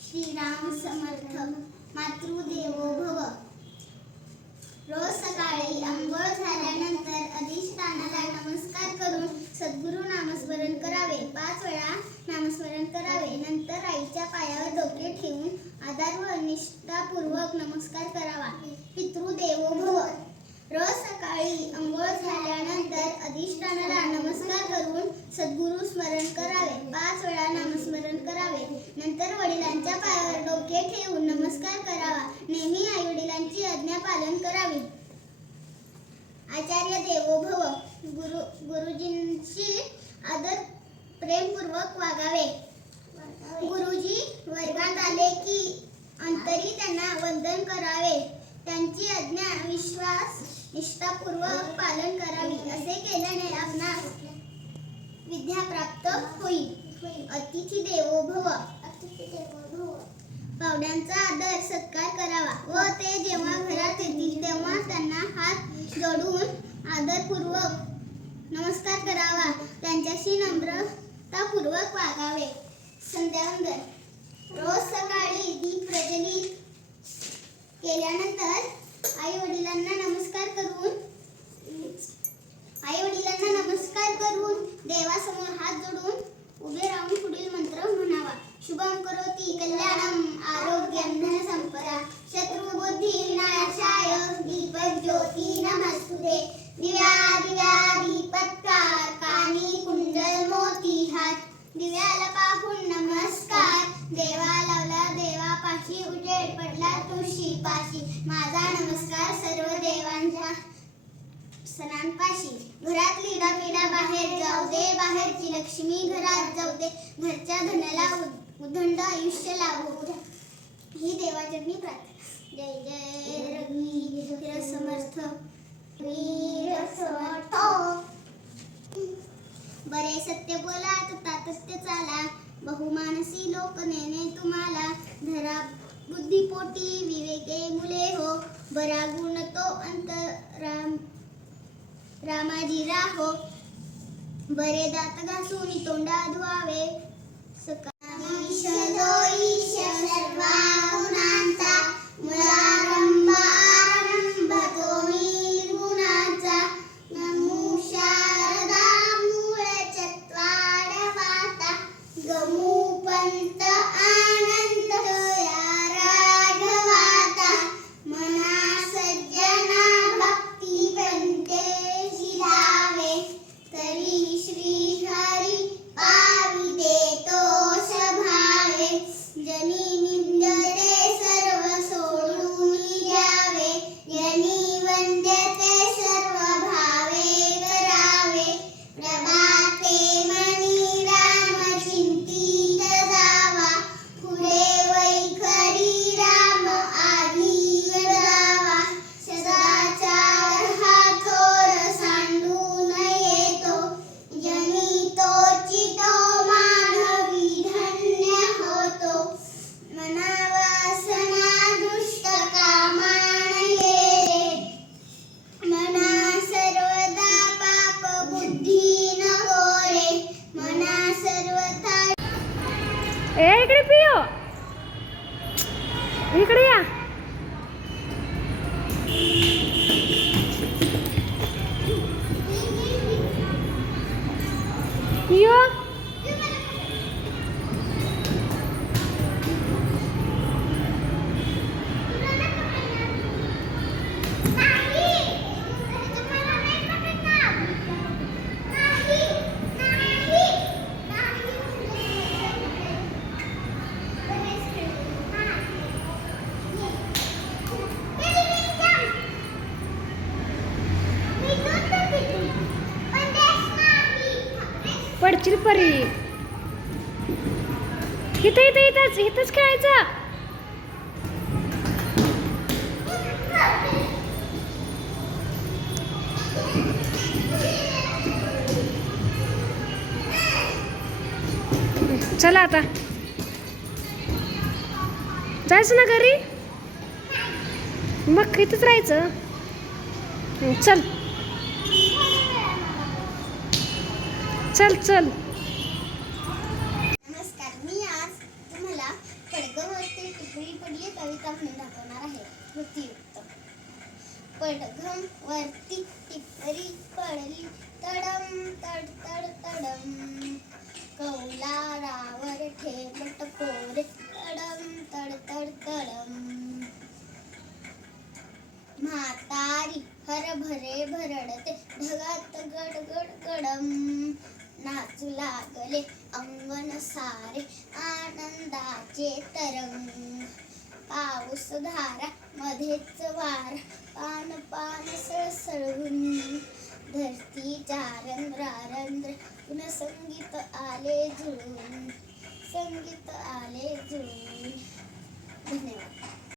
श्रीराम समर्थ मातृदेवो भव रोज सकाळी आंघोळ झाल्यानंतर अधिष्ठानाला नमस्कार करून सद्गुरु नामस्मरण करावे पाच वेळा नामस्मरण करावे नंतर आईच्या पायावर डोके ठेवून आधार व निष्ठापूर्वक नमस्कार करावा पितृदेवो भव रोज सकाळी अंघोळ झाल्यानंतर अधिष्ठानाला सद्गुरु स्मरण करावे. पाच वेळा नामस्मरण करावे. नंतर वडिलांच्या पायावर डोके ठेवून नमस्कार करावा. नेहमी आई वडिलांची आज्ञा पालन करावी. आचार्य देवो भव गुरु गुरुजींशी आदर प्रेमपूर्वक वागावे. गुरुजी वर्गात आले की अंतरी त्यांना वंदन करावे. त्यांची आज्ञा विश्वास निष्ठापूर्वक पालन करावी. असे केल्याने आपणास विद्या प्राप्त होईल अतिथी देवो भव पाहुण्यांचा आदर सत्कार करावा. व ते जेव्हा घरात येतील तेव्हा त्यांना हात जोडून आदरपूर्वक नमस्कार करावा. त्यांच्याशी नम्रतापूर्वक वागावे. संध्यावंदन रोज सकाळी दीप प्रज्वलित केल्यानंतर आई वडिलांना नमस्कार करून पत्कार कानी कुंडल मोती हात. दिव्याला पाहून नमस्कार. देवा लावला देवापाशी उजेड पडला तुळशी पाशी. माझा नमस्कार सर्व देवांच्या सणांपाशी. घरात लिडा पिडा बाहेर जाऊ दे बाहेरची लक्ष्मी घरात जाऊ दे. घरच्या धनाला उदंड आयुष्य लाभू द्या. ही देवाचरणी प्रार्थना. जय जय रवी समर्थ वीर समर्थ सत्य बोला तथा तथ्य चाला. बहुमानसी लोक नेने तुम्हाला. धरा बुद्धिपोटी विवेके मुले हो. बरा गुण तो अंतराम रामाजी राहो. बरे दात घासून तोंडा धुवावे. सका पडशील परी. इथं इथं इथंच इथंच खेळायचं. चला आता. जायचं ना घरी? मग इथंच राहायचं. चल. चल चल. नमस्कार मी आज तुम्हाला खडगमवरती टिपरी पडली कविता म्हणून दाखवणार आहे. कृतीयुक्त पडघम वरती टिपरी पडली. तडम तड तडम. कौला कौलारावर ठेवट पोरे तडम तड तड तडम म्हातारी हरभरे भरडते ढगात गडगड गडम नाचू लागले अंगण सारे आनंदाचे तरंग पाऊस धारा मध्येच वार पान पान सळसळून धरतीच्या रंध्रारंध्र पुन्हा संगीत आले जुळून ഇഷ്ടമെങ്കിൽ താലേ ധന്യവാദം